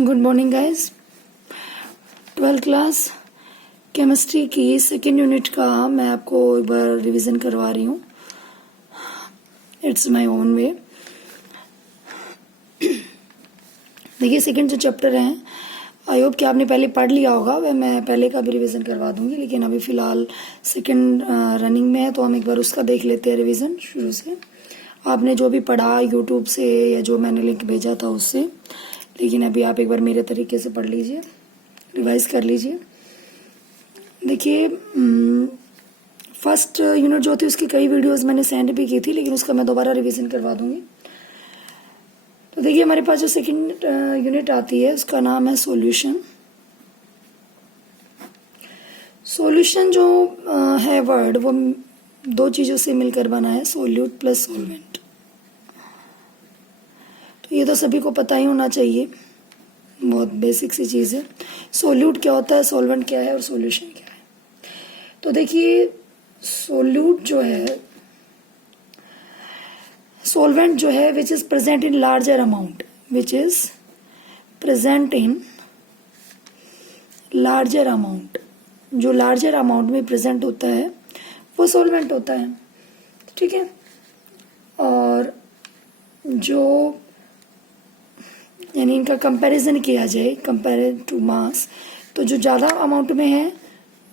Good morning guys. 12th class chemistry की second unit का मैं आपको एक बार रिवीजन करवा रही हूँ। It's my own way. देखिए, सेकेंड जो चैप्टर है, आई होप कि आपने पहले पढ़ लिया होगा, वह मैं पहले का भी रिवीजन करवा दूंगी, लेकिन अभी फिलहाल सेकेंड रनिंग में है तो हम एक बार उसका देख लेते हैं रिवीजन शुरू से। आपने जो भी पढ़ा यूट्यूब से या जो मैंने लिंक भेजा था उससे, लेकिन अभी आप एक बार मेरे तरीके से पढ़ लीजिए, रिवाइज कर लीजिए। देखिए, फर्स्ट यूनिट जो थी उसकी कई वीडियोस मैंने सेंड भी की थी, लेकिन उसका मैं दोबारा रिवीजन करवा दूंगी। तो देखिए, हमारे पास जो सेकंड यूनिट आती है उसका नाम है सॉल्यूशन। सॉल्यूशन जो है वर्ड, वो दो चीजों से मिलकर बना है, सोल्यूट प्लस सॉल्वेंट। तो ये तो सभी को पता ही होना चाहिए, बहुत बेसिक सी चीज है। सोल्यूट क्या होता है, सॉल्वेंट क्या है और सॉल्यूशन क्या है। तो देखिए, सोल्यूट जो है, सॉल्वेंट जो है which is present in larger amount, which is present in larger amount, जो लार्जर अमाउंट में प्रेजेंट होता है वो सॉल्वेंट होता है, ठीक है। और जो यानी इनका कंपैरिजन किया जाए, कंपेयर टू मास, तो जो ज्यादा अमाउंट में है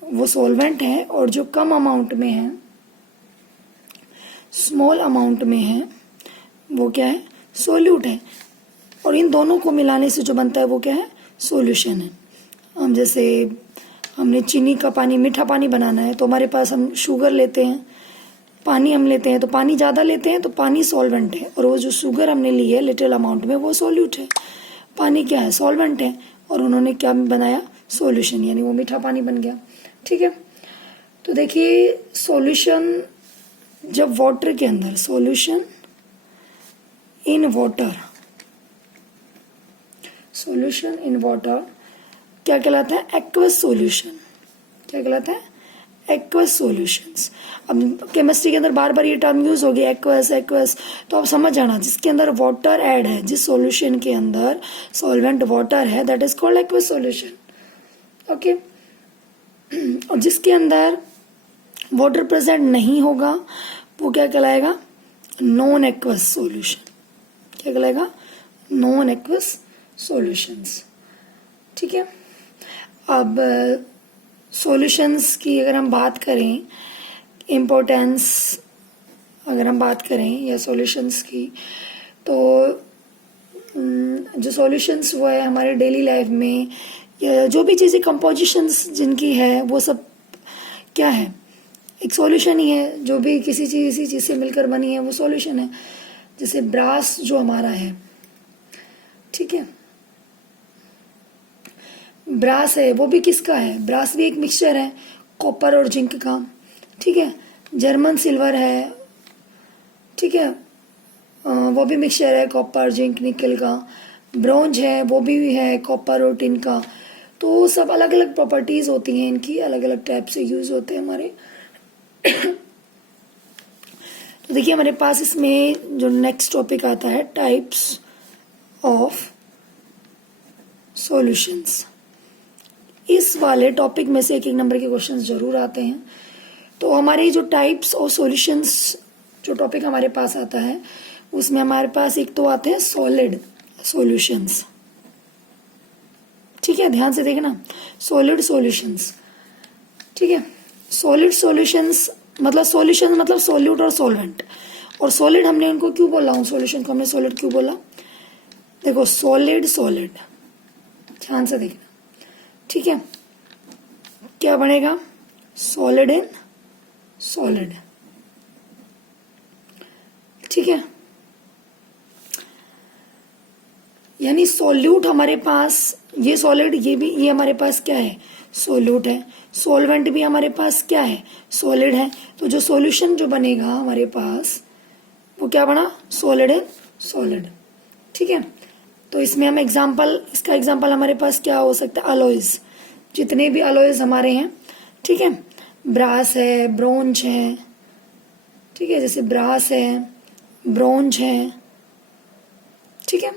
वो सॉल्वेंट है, और जो कम अमाउंट में है, स्मॉल अमाउंट में है, वो क्या है, सोल्यूट है। और इन दोनों को मिलाने से जो बनता है वो क्या है, सॉल्यूशन है। हम जैसे हमने चीनी का पानी, मीठा पानी बनाना है तो हमारे पास हम शुगर लेते हैं, पानी हम लेते हैं, तो पानी ज्यादा लेते हैं तो पानी सॉल्वेंट है, और वो जो शुगर हमने ली है लिटिल अमाउंट में वो सोल्यूट है। पानी क्या है, सॉल्वेंट है, और उन्होंने क्या बनाया, सॉल्यूशन, यानी वो मीठा पानी बन गया, ठीक है। तो देखिए, सॉल्यूशन जब वाटर के अंदर, solution in water, solution in water क्या कहलाता है, एक्वस सॉल्यूशन। क्या कहलाता है, एक्वस सॉल्यूशंस। अब केमिस्ट्री के अंदर बार बार ये टर्म यूज हो गया, एक्वस एक्वस, तो आप समझ जाना, जिसके अंदर वाटर ऐड है, जिस सॉल्यूशन के अंदर सॉल्वेंट वाटर है, that is called aqueous solution, okay. और जिसके अंदर वाटर प्रेजेंट नहीं होगा वो क्या कहलाएगा, नॉन एक्वस सॉल्यूशन। क्या कहलाएगा, नॉन एक्वस सॉल्यूशंस, ठीक है। अब सॉल्यूशंस की अगर हम बात करें, इम्पोर्टेंस अगर हम बात करें या सॉल्यूशंस की, तो जो सॉल्यूशंस वो है हमारे डेली लाइफ में, या जो भी चीज़ें कंपोजिशंस जिनकी है वो सब क्या है, एक सॉल्यूशन ही है। जो भी किसी चीज से मिलकर बनी है वो सॉल्यूशन है। जैसे ब्रास जो हमारा है, ठीक है, ब्रास है, वो भी किसका है, ब्रास भी एक मिक्सचर है कॉपर और जिंक का, ठीक है। जर्मन सिल्वर है, ठीक है, वो भी मिक्सचर है कॉपर जिंक निकल का। ब्रोंज है, वो भी है कॉपर और टिन का। तो सब अलग अलग प्रॉपर्टीज होती हैं इनकी, अलग अलग टाइप से यूज होते हैं हमारे। तो देखिए, हमारे पास इसमें जो नेक्स्ट टॉपिक आता है, टाइप्स ऑफ सॉल्यूशंस। इस वाले टॉपिक में से एक एक नंबर के क्वेश्चंस जरूर आते हैं। तो हमारे जो टाइप्स ऑफ सॉल्यूशंस जो टॉपिक हमारे पास आता है, उसमें हमारे पास एक तो आते हैं सॉलिड सॉल्यूशंस, ठीक है, ध्यान से देखना, सॉलिड सॉल्यूशंस, ठीक है। सॉलिड सॉल्यूशंस मतलब सॉल्यूशन मतलब सॉल्यूट और सॉल्वेंट। और सॉलिड हमने उनको क्यों बोला, उन सॉल्यूशन को हमने सॉलिड क्यों बोला, देखो, सॉलिड सॉलिड, ध्यान से देखना, ठीक है। क्या बनेगा, सॉलिड इन सॉलिड, ठीक है। यानी सॉल्यूट हमारे पास, ये सॉलिड, ये भी, ये हमारे पास क्या है, सॉल्यूट है। सॉल्वेंट भी हमारे पास क्या है, सॉलिड है। तो जो सॉल्यूशन जो बनेगा हमारे पास वो क्या बना, सॉलिड इन सॉलिड, ठीक है। तो इसमें हम एग्जाम्पल, इसका एग्जाम्पल हमारे पास क्या हो सकता है, अलॉयज, जितने भी अलॉयज हमारे हैं, ठीक है। ब्रास है, ब्रोंज है, ठीक है, जैसे ब्रास है, ब्रोंज है, ठीक है।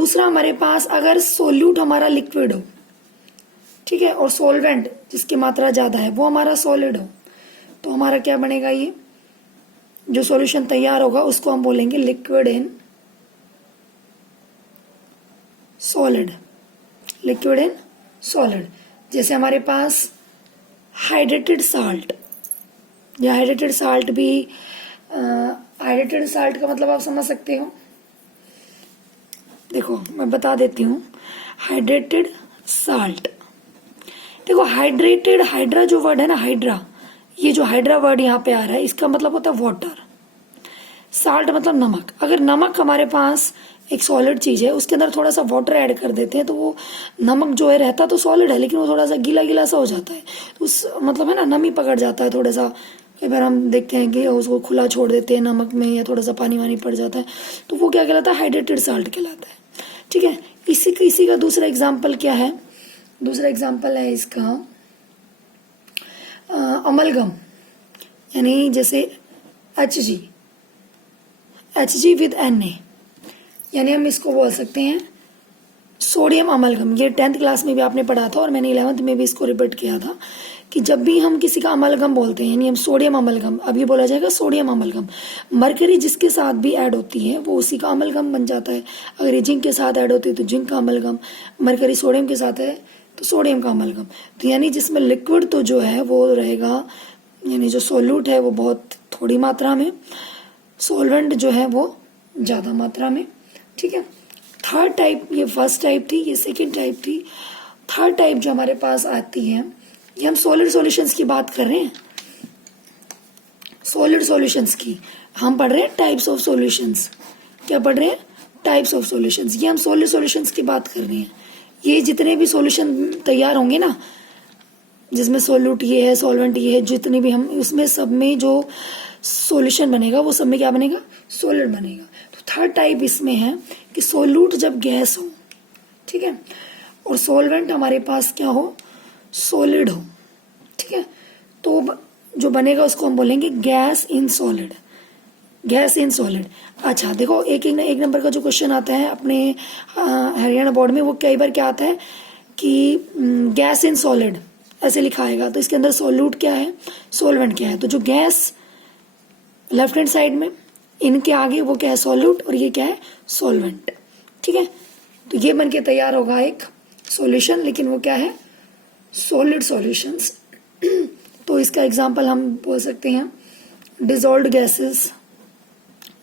दूसरा हमारे पास अगर सोल्यूट हमारा लिक्विड हो, ठीक है, और सॉल्वेंट जिसकी मात्रा ज्यादा है वो हमारा सॉलिड हो, तो हमारा क्या बनेगा, ये जो सॉल्यूशन तैयार होगा उसको हम बोलेंगे liquid in solid, liquid in solid. जैसे हमारे पास हाइड्रेटेड साल्ट, या हाइड्रेटेड साल्ट भी, हाइड्रेटेड साल्ट का मतलब आप समझ सकते हो, देखो मैं बता देती हूँ। हाइड्रेटेड साल्ट, देखो हाइड्रेटेड, हाइड्रा जो वर्ड है ना, हाइड्रा, ये जो हाइड्रा वर्ड यहाँ पे आ रहा है इसका मतलब होता है वाटर, साल्ट मतलब नमक। अगर नमक हमारे पास एक सॉलिड चीज है, उसके अंदर थोड़ा सा वाटर ऐड कर देते हैं तो वो नमक जो है रहता तो सॉलिड है, लेकिन वो थोड़ा सा गीला गीला सा हो जाता है, उस मतलब है ना, नमी पकड़ जाता है थोड़ा सा। कई बार हम देखते हैं कि उसको खुला छोड़ देते हैं नमक में, या थोड़ा सा पानी वानी पड़ जाता है, तो वो क्या कहलाता है, हाइड्रेटेड साल्ट कहलाता है। ठीक है, इसी का दूसरा एग्जाम्पल क्या है, दूसरा एग्जाम्पल है इसका अमलगम, यानी जैसे HG विद Na, यानी हम इसको बोल सकते हैं सोडियम अमलगम। ये 10th क्लास में भी आपने पढ़ा था और मैंने 11th में भी इसको रिपीट किया था कि जब भी हम किसी का अमलगम बोलते हैं, यानी हम सोडियम अमलगम, अब ये बोला जाएगा सोडियम अमलगम। मरकरी जिसके साथ भी ऐड होती है वो उसी का अमलगम बन जाता है। अगर ये जिंक के साथ ऐड होती है तो जिंक का अमलगम, मरकरी सोडियम के साथ है तो सोडियम का अमलगम। तो यानी जिसमें लिक्विड तो जो है वो रहेगा, यानी जो सोल्यूट है वो बहुत थोड़ी मात्रा में, सोलवेंट जो है वो ज्यादा मात्रा में। ठीक है, थर्ड टाइप, ये फर्स्ट टाइप थी, ये सेकंड टाइप थी। थर्ड टाइप जो हमारे पास आती है, ये हम सॉलिड सॉल्यूशंस की बात कर रहे हैं, सॉलिड सॉल्यूशंस की हम पढ़ रहे हैं, टाइप्स ऑफ सॉल्यूशंस। क्या पढ़ रहे हैं, टाइप्स ऑफ सॉल्यूशंस। ये हम सॉलिड सॉल्यूशंस की बात कर रहे हैं। ये जितने भी सॉल्यूशन तैयार होंगे ना, जिसमें सोल्यूट ये है, सॉल्वेंट ये है, जितने भी हम, उसमें सब में जो सॉल्यूशन बनेगा वो सब में क्या बनेगा, सॉलिड बनेगा। तो थर्ड टाइप इसमें है कि सोल्यूट जब गैस हो, ठीक है, और सॉल्वेंट हमारे पास क्या हो, सॉलिड हो। ठीक है, तो जो बनेगा उसको हम बोलेंगे gas in solid, gas in solid. अच्छा देखो, एक नंबर का जो क्वेश्चन आता है अपने हरियाणा बोर्ड में, वो कई बार क्या आता है कि गैस इन सॉलिड ऐसे लिखा आएगा, तो इसके अंदर सोल्यूट क्या है, सॉल्वेंट क्या है। तो जो गैस लेफ्ट हैंड साइड में, इनके आगे वो क्या है, सॉल्यूट, और ये क्या है, सॉल्वेंट। ठीक है, तो ये बन के तैयार होगा एक सॉल्यूशन, लेकिन वो क्या है, सॉलिड सॉल्यूशंस। तो इसका एग्जांपल हम बोल सकते हैं dissolved gases,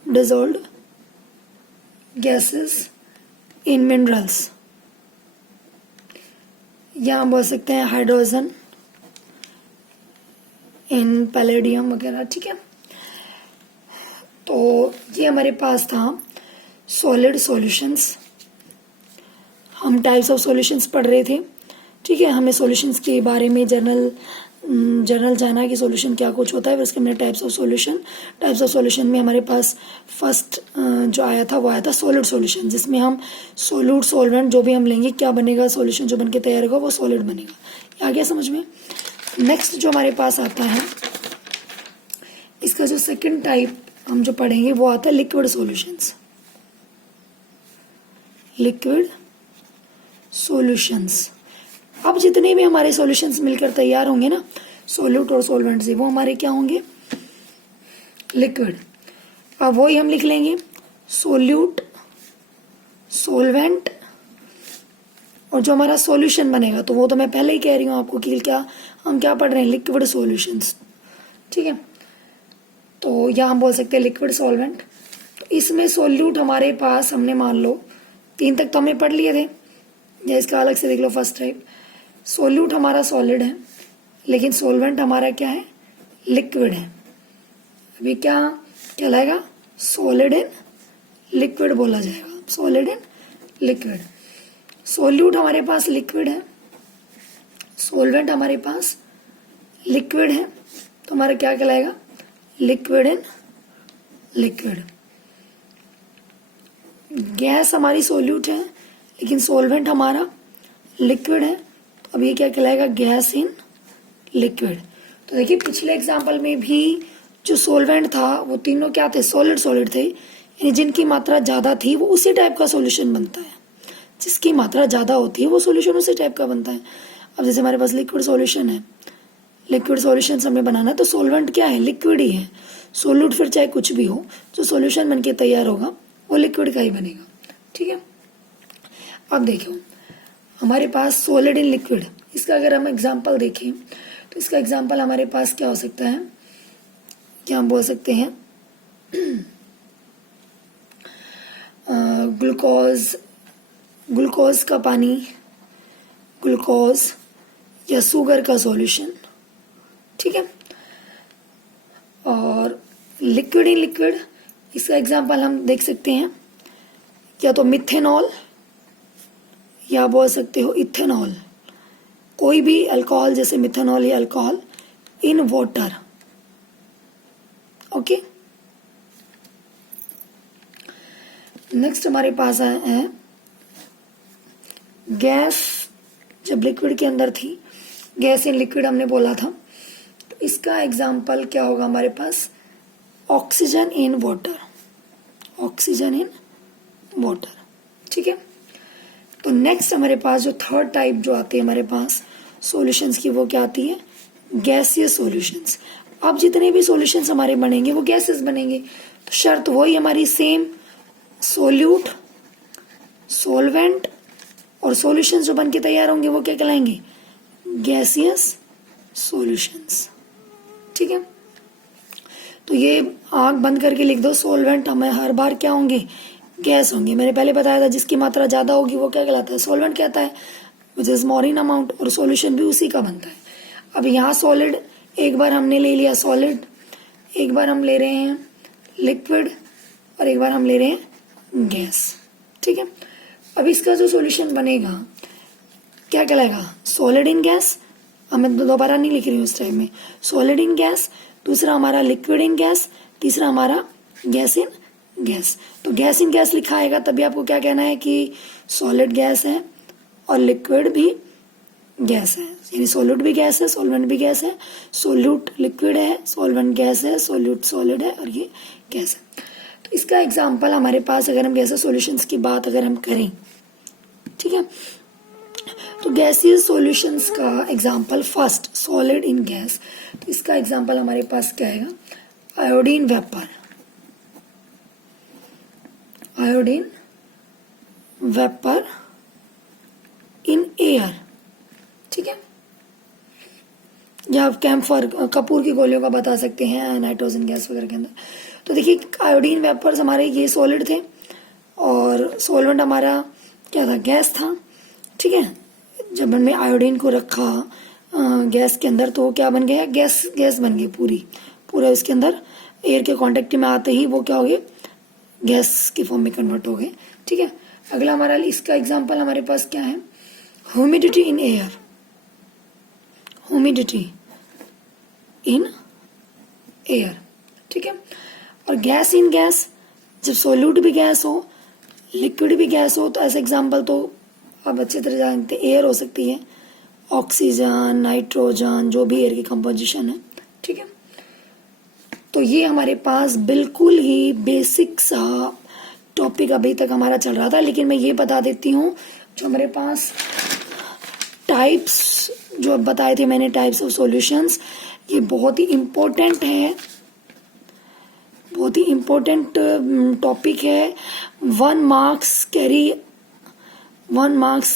dissolved gases in minerals, या हम बोल सकते हैं हाइड्रोजन इन पैलेडियम वगैरह। ठीक है, तो ये हमारे पास था सॉलिड सॉल्यूशंस। हम टाइप्स ऑफ सॉल्यूशंस पढ़ रहे थे। ठीक है, हमें सॉल्यूशंस के बारे में जनरल जाना कि सॉल्यूशन क्या कुछ होता है, फिर उसके हमने टाइप्स ऑफ सॉल्यूशन में हमारे पास फर्स्ट जो आया था वो आया था सॉलिड सॉल्यूशन, जिसमें हम सोल्यूट सॉल्वेंट जो भी हम लेंगे क्या बनेगा, सॉल्यूशन जो बन के तैयार होगा वो सॉलिड बनेगा। आ गया समझ में। नेक्स्ट जो हमारे पास आता है, इसका जो सेकंड टाइप हम जो पढ़ेंगे वो आता है लिक्विड सॉल्यूशंस, लिक्विड सॉल्यूशंस। अब जितने भी हमारे सॉल्यूशंस मिलकर तैयार होंगे ना, सोल्यूट और सॉल्वेंट से, वो हमारे क्या होंगे, लिक्विड। अब वही हम लिख लेंगे सोल्यूट, सॉल्वेंट, और जो हमारा सॉल्यूशन बनेगा, तो वो तो मैं पहले ही कह रही हूं आपको कि क्या हम क्या पढ़ रहे हैं, लिक्विड सॉल्यूशंस। ठीक है, तो या हम बोल सकते हैं लिक्विड सॉल्वेंट। तो इसमें सोल्यूट हमारे पास, हमने मान लो 3 तक तो हमने पढ़ लिए थे, या इसका अलग से देख लो। फर्स्ट टाइप सोल्यूट हमारा सॉलिड है, लेकिन सॉल्वेंट हमारा क्या है, लिक्विड है। अभी क्या कहलाएगा, सॉलिड इन लिक्विड बोला जाएगा, सॉलिड इन लिक्विड। सोल्यूट हमारे पास लिक्विड है, सॉल्वेंट हमारे पास लिक्विड है, तो हमारा क्या कहलाएगा, लिक्विड इन लिक्विड। गैस हमारी सोल्यूट है, लेकिन सॉल्वेंट हमारा लिक्विड है, तो अब ये क्या कहलाएगा, गैस इन लिक्विड। तो देखिए पिछले एग्जाम्पल में भी जो सॉल्वेंट था वो तीनों क्या थे, सॉलिड थे, यानी जिनकी मात्रा ज्यादा थी वो उसी टाइप का सॉल्यूशन बनता है। जिसकी मात्रा ज़्यादा होती है वो सॉल्यूशन उसी टाइप का बनता है। अब जैसे हमारे पास लिक्विड सॉल्यूशन है, लिक्विड सॉल्यूशन हमें बनाना है तो सॉल्वेंट क्या है, लिक्विड ही है। सोल्यूट फिर चाहे कुछ भी हो, जो सॉल्यूशन बनके तैयार होगा वो लिक्विड का ही बनेगा। ठीक है, अब देखो हमारे पास सॉलिड इन लिक्विड, इसका अगर हम एग्जांपल देखें तो इसका एग्जांपल हमारे पास क्या हो सकता है, क्या हम बोल सकते हैं ग्लूकोज का पानी, ग्लूकोज या शुगर का सॉल्यूशन। ठीक है, और लिक्विड इन लिक्विड, इसका एग्जांपल हम देख सकते हैं या तो मिथेनॉल या बोल सकते हो इथेनॉल, कोई भी अल्कोहल जैसे मिथेनॉल या alcohol in water. Okay, next हमारे पास है गैस, जब लिक्विड के अंदर थी, गैस इन लिक्विड हमने बोला था, तो इसका एग्जांपल क्या होगा हमारे पास, oxygen in water, oxygen in water. ठीक है, तो नेक्स्ट हमारे पास जो थर्ड टाइप जो आती है हमारे पास सॉल्यूशंस की, वो क्या आती है, गैसियस सॉल्यूशंस। अब जितने भी सॉल्यूशंस हमारे बनेंगे वो गैसेस बनेंगे, तो शर्त वही हमारी सेम, सोल्यूट, सॉल्वेंट और सॉल्यूशंस जो बन के तैयार होंगे वो क्या कहलाएंगे, गैसियस सॉल्यूशंस। ठीक है, तो ये आंख बंद करके लिख दो, सॉल्वेंट हमें हर बार क्या होंगे, गैस होंगे। मैंने पहले बताया था जिसकी मात्रा ज्यादा होगी वो क्या कहलाता है, सॉल्वेंट कहता है, which is more in amount, और सॉल्यूशन भी उसी का बनता है। अब यहाँ सॉलिड एक बार हमने ले लिया, सॉलिड एक बार हम ले रहे हैं लिक्विड और एक बार हम ले रहे हैं गैस। ठीक है, अब इसका जो सॉल्यूशन बनेगा क्या कहलाएगा, सॉलिड इन गैस। अब मैं दोबारा नहीं लिख रही हूँ इस टाइप में, सॉलिड इन गैस, दूसरा हमारा लिक्विड इन गैस, तीसरा हमारा गैस इन गैस। तो गैस इन गैस लिखा आएगा तभी आपको क्या कहना है कि सॉलिड गैस है और लिक्विड भी गैस है, यानी सोल्यूट भी गैस है, सॉल्वेंट भी गैस है, सोल्यूट लिक्विड है, सॉल्वेंट गैस है, सोल्यूट सॉलिड है और ये गैस है। तो इसका एग्जांपल हमारे पास अगर हम गैसेस सॉल्यूशंस की बात अगर हम करें, ठीक है, तो गैसियस सॉल्यूशंस का example first solid in gas, तो इसका एग्जांपल हमारे पास क्या आएगा, iodine vapour, iodine vapour in air. ठीक है, या आप कैम्फर कपूर की गोलियों का बता सकते हैं नाइट्रोजन गैस वगैरह के अंदर। तो देखिए आयोडीन वेपर्स हमारे ये सॉलिड थे और सॉल्वेंट हमारा क्या था, गैस था। ठीक है, जब हमने आयोडीन को रखा गैस के अंदर तो क्या बन गया, गैस गैस बन गई पूरा उसके अंदर एयर के कांटेक्ट में आते ही वो क्या हो गए, गैस के फॉर्म में कन्वर्ट हो गए। ठीक है, अगला हमारा इसका एग्जांपल हमारे पास क्या है, humidity in air, humidity in air. ठीक है, और गैस इन गैस, जब सोल्यूट भी गैस हो लिक्विड भी गैस हो, तो ऐसे एग्जांपल तो आप अच्छी तरह जानते हैं, एयर हो सकती है, ऑक्सीजन, नाइट्रोजन, जो भी एयर की कंपोजिशन है। ठीक है, तो ये हमारे पास बिल्कुल ही बेसिक सा टॉपिक अभी तक हमारा चल रहा था, लेकिन मैं ये बता देती हूँ जो हमारे पास टाइप्स जो अब बताए थे मैंने, टाइप्स ऑफ सॉल्यूशंस, ये बहुत ही इम्पोर्टेंट है, बहुत ही इम्पोर्टेंट टॉपिक है। 1 मार्क्स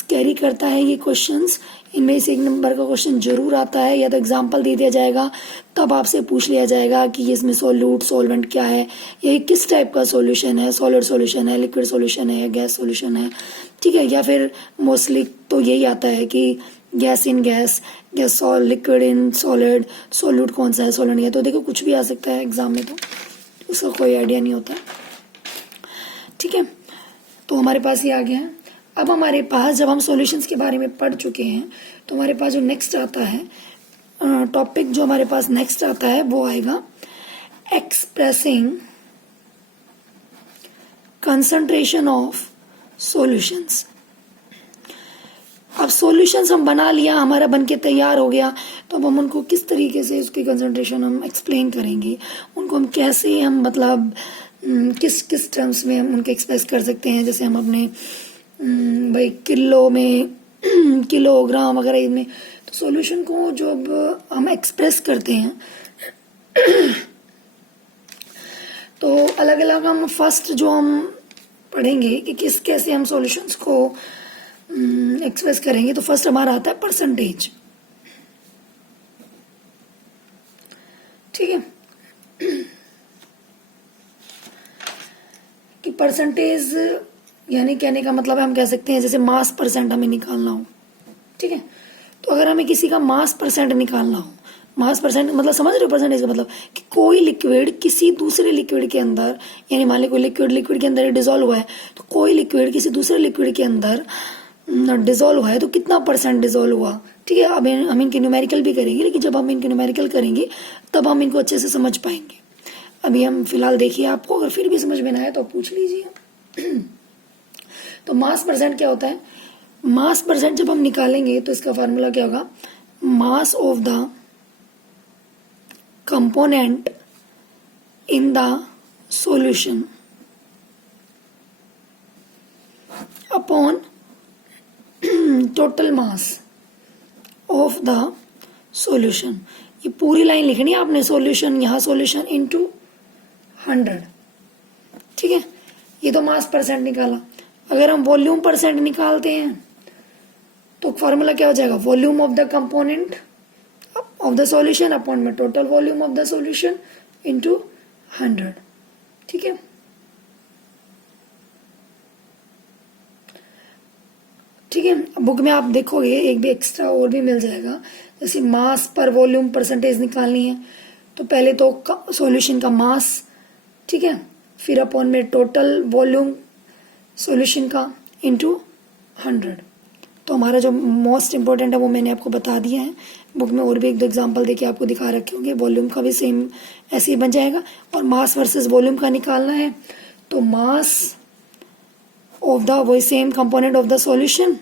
कैरी करता है ये क्वेश्चंस, इनमें से 1 नंबर का क्वेश्चन जरूर आता है, या तो एग्जांपल दे दिया जाएगा तब आपसे पूछ लिया जाएगा कि इसमें सोल्यूट सॉल्वेंट क्या है, ये किस टाइप का सॉल्यूशन है, सॉलिड सॉल्यूशन है, लिक्विड सॉल्यूशन है, गैस सॉल्यूशन है। ठीक है, या फिर मोस्टली तो यही आता है कि gas in gas, gas liquid in solid, solute कौन सा है, सॉलिड नहीं है। तो देखो कुछ भी आ सकता है एग्जाम में, तो उसका कोई आइडिया नहीं होता। ठीक है, तो हमारे पास ये आ गया है। अब हमारे पास जब हम सॉल्यूशंस के बारे में पढ़ चुके हैं तो हमारे पास जो नेक्स्ट आता है टॉपिक, जो हमारे पास नेक्स्ट आता है वो आएगा एक्सप्रेसिंग कंसंट्रेशन ऑफ सॉल्यूशंस। अब सॉल्यूशंस हम बना लिया, हमारा बनके तैयार हो गया, तो अब हम उनको किस तरीके से उसकी कंसंट्रेशन हम एक्सप्लेन करेंगे, उनको हम कैसे हम मतलब किस किस टर्म्स में हम उनको एक्सप्रेस कर सकते हैं। जैसे हम अपने भाई किलो में किलोग्राम वगैरह इनमें, तो सॉल्यूशन को जब हम एक्सप्रेस करते हैं तो अलग अलग हम फर्स्ट जो हम पढ़ेंगे कि किस कैसे हम सॉल्यूशंस को एक्सप्रेस करेंगे, तो फर्स्ट हमारा आता है परसेंटेज। ठीक है, कि परसेंटेज यानी कहने का मतलब है हम कह सकते हैं जैसे मास परसेंट हमें निकालना हो। ठीक है, तो अगर हमें किसी का मास परसेंट निकालना हो, मास परसेंट मतलब समझ रहे हो परसेंटेज का मतलब कि कोई लिक्विड किसी दूसरे लिक्विड के अंदर, यानी मान ली कोई लिक्विड के अंदर डिसॉल्व हुआ है, तो कोई लिक्विड किसी दूसरे लिक्विड के अंदर डिसॉल्व हुआ है तो कितना परसेंट डिसॉल्व हुआ। ठीक है, अब हम इनके न्यूमेरिकल भी करेंगे, लेकिन जब हम इनके न्यूमेरिकल करेंगे तब हम इनको अच्छे से समझ पाएंगे। अभी हम फिलहाल देखिए, आपको अगर फिर भी समझ में ना आए तो पूछ लीजिए। तो मास परसेंट क्या होता है? मास परसेंट जब हम निकालेंगे तो इसका फॉर्मूला क्या होगा? Mass of the component in the solution upon total mass of the solution. ये पूरी लाइन लिखनी है आपने, सॉल्यूशन यहाँ सॉल्यूशन इनटू 100। ठीक है, ये तो मास परसेंट निकाला। अगर हम वॉल्यूम परसेंट निकालते हैं तो फॉर्मूला क्या हो जाएगा? Volume of the component of the solution upon में total volume of the solution into 100। ठीक है, ठीक है, बुक में आप देखोगे एक भी एक्स्ट्रा और भी मिल जाएगा, जैसे मास पर वॉल्यूम परसेंटेज निकालनी है तो पहले तो सॉल्यूशन का मास, ठीक है, फिर अपॉन में टोटल वॉल्यूम सॉल्यूशन का इनटू 100। तो हमारा जो मोस्ट इंपॉर्टेंट है वो मैंने आपको बता दिया है। बुक में और भी एक दो एग्जांपल देके आपको दिखा रखे होंगे। वॉल्यूम का भी सेम ऐसे ही बन जाएगा, और मास वर्सेस वॉल्यूम का निकालना है तो मास ऑफ द वही same component of the solution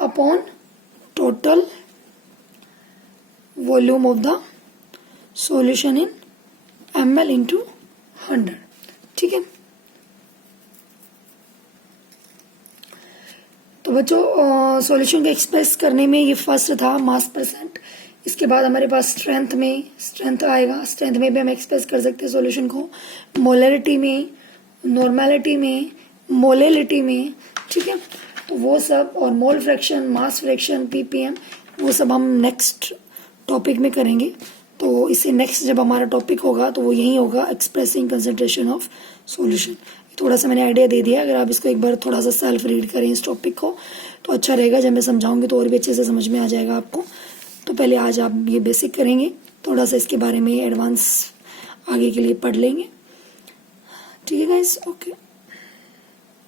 upon total volume of the solution in ml into 100। ठीक है, तो बच्चों सॉल्यूशन को एक्सप्रेस करने में ये फर्स्ट था मास परसेंट। इसके बाद हमारे पास स्ट्रेंथ आएगा। स्ट्रेंथ में भी हम एक्सप्रेस कर सकते हैं सॉल्यूशन को, मोलरिटी में, नॉर्मेलिटी में, मोलेलिटी में। ठीक है, तो वो सब, और mole fraction, mass fraction, ppm, वो सब हम नेक्स्ट टॉपिक में करेंगे। तो इससे नेक्स्ट जब हमारा टॉपिक होगा तो वो यही होगा, एक्सप्रेसिंग कंसंट्रेशन ऑफ सॉल्यूशन। थोड़ा सा मैंने आइडिया दे दिया, अगर आप इसको एक बार थोड़ा सा सेल्फ रीड करें इस टॉपिक को तो अच्छा रहेगा। जब मैं समझाऊंगी तो और भी अच्छे से समझ में आ जाएगा आपको। तो पहले आज आप ये बेसिक करेंगे, थोड़ा सा इसके बारे में एडवांस आगे के लिए पढ़ लेंगे। ठीक है गाइस, ओके।